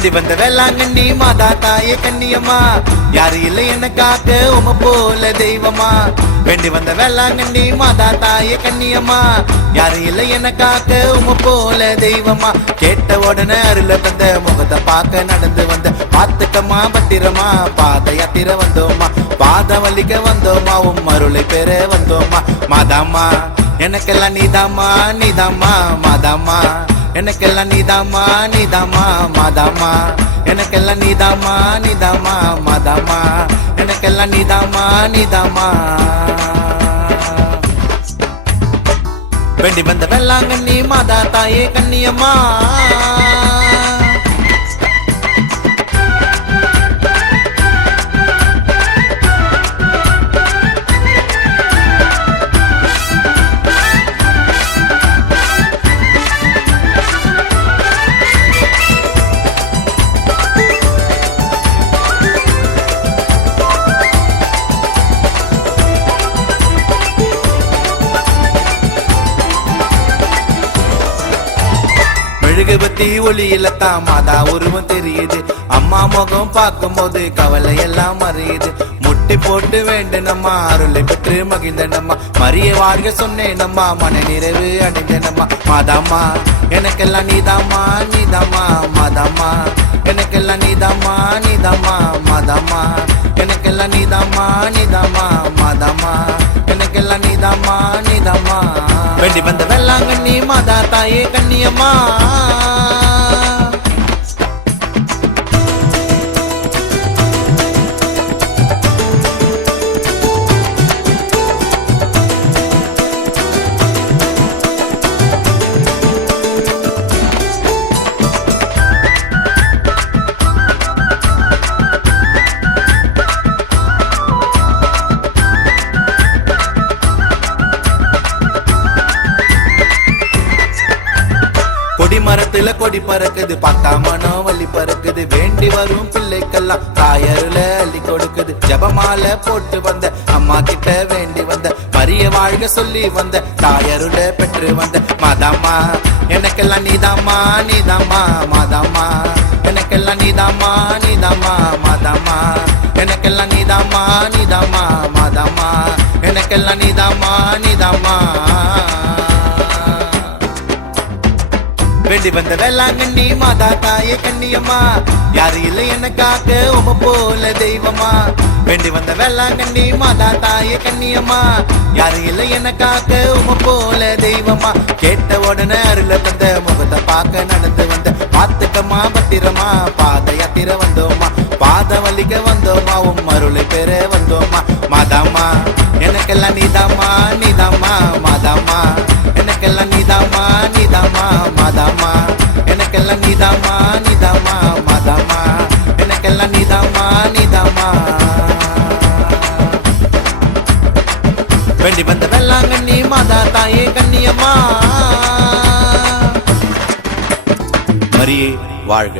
வேண்டி வந்த வேளாங்கண்ணி மாதா தாயே கண்ணியம்மா, யாரு இல்லை என்ன காக்க உம போல தெய்வமா. வேண்டி வந்த வேளாங்கண்ணி மாதா தாயே கண்ணியம்மா, யாரு இல்லை என்ன காக்க உம போல தெய்வமா. கேட்ட உடனே அருள தந்த முகத்தை பார்க்க நடந்து வந்த பாத்துக்கம்மா பத்திரமா. பாத யாத்திர வந்தோமா, பாத வலிக்க வந்தோமா, உம் அருளை பெற வந்தோமா. மாதாம்மா எனக்கெல்லாம் நீதாம்மா நீதாம்மா மாதாம்மா, எனக்கெல்லாம் நீதாம்மா நீதாம்மா மாதாம்மா, எனக்கெல்லாம் நீதாம்மா நீதாம்மா மாதாம்மா, எனக்கெல்லாம் நீதாம்மா நீதாம்மா. வேண்டி வந்த வேளாங்கண்ணி மாதா தாயே கண்ணியம்மா. மெழுகுபத்தி ஒளியிலத்தான் மாதா உருவம் தெரியுது. அம்மா முகம் பார்க்கும் போது கவலை எல்லாம் மறையுது. முட்டி போட்டு வேண்டனம்மா, அருளை பெற்று மகிழ்ந்தனம்மா. மரிய வாழ்க சொன்னேனம்மா, மன நிறைவு அடைந்தனம்மா. மாதாம்மா எனக்கெல்லாம் நீதாம்மா நீதாம்மா மாதாம்மா, எனக்கெல்லாம் நீதாம்மா நீதாம்மா மாதாம்மா, எனக்கெல்லாம் நீதாம்மா நீதாம்மா மாதாம்மா, எனக்கெல்லாம் நீதாம்மா நீதாம்மா. வேண்டி வந்த வேளாங்கண்ணி மாதா தாயே கண்ணியம்மா. கொடி மரத்துல கொடி பறக்குது, பார்த்தா மனம் வள்ளி பறக்குது. வேண்டி வரும் பிள்ளைக்கெல்லாம் தாயருல அள்ளி கொடுக்குது. ஜபமால போட்டு வந்த அம்மா கிட்ட வேண்டி வந்த, மரிய வாழ்க சொல்லி வந்த தாயருல பெற்று வந்த. மாதாம்மா எனக்கெல்லாம் நீதாம்மா நீதாம்மா மாதாம்மா, எனக்கெல்லாம் நீதாம்மா நீதாம்மா மாதாம்மா, எனக்கெல்லாம் நீதாம்மா நீதாம்மா மாதாம்மா, எனக்கெல்லாம் நீதாம்மா நீதாம்மா. வேண்டி வந்த வேளாங்கண்ணி மாதா தாயே கண்ணியம்மா, யாரு இல்லை என்ன காக்க உம போல தெய்வமா. வேண்டி வந்த வேளாங்கண்ணி மாதா தாயே கண்ணியம்மா, யாரு இல்லை என்ன காக்க உம போல தெய்வமா. கேட்ட உடனே அருள தந்த முகத்தை பார்க்க நடந்து வந்த பாத்துக்கம்மா பத்திரமா. பாத யாத்திர வந்தோமா, பாத வலிக்க வந்தோமா, உம் அருளை பெற வந்தோமா. மாதாம்மா எனக்கெல்லாம் நீதாம்மா நீதாம்மா மாதாம்மா, எனக்கெல்லாம் நீதாம்மா நீதாம்மா மாதாம்மா, எனக்கெல்லாம் நீதாம்மா நீதாம்மா மாதாம்மா, எனக்கெல்லாம் நீதாம்மா நீதாம்மா. வேண்டி வந்த வேளாங்கண்ணி மாதா தாயே கண்ணியம்மா. மரியே வாழ்க.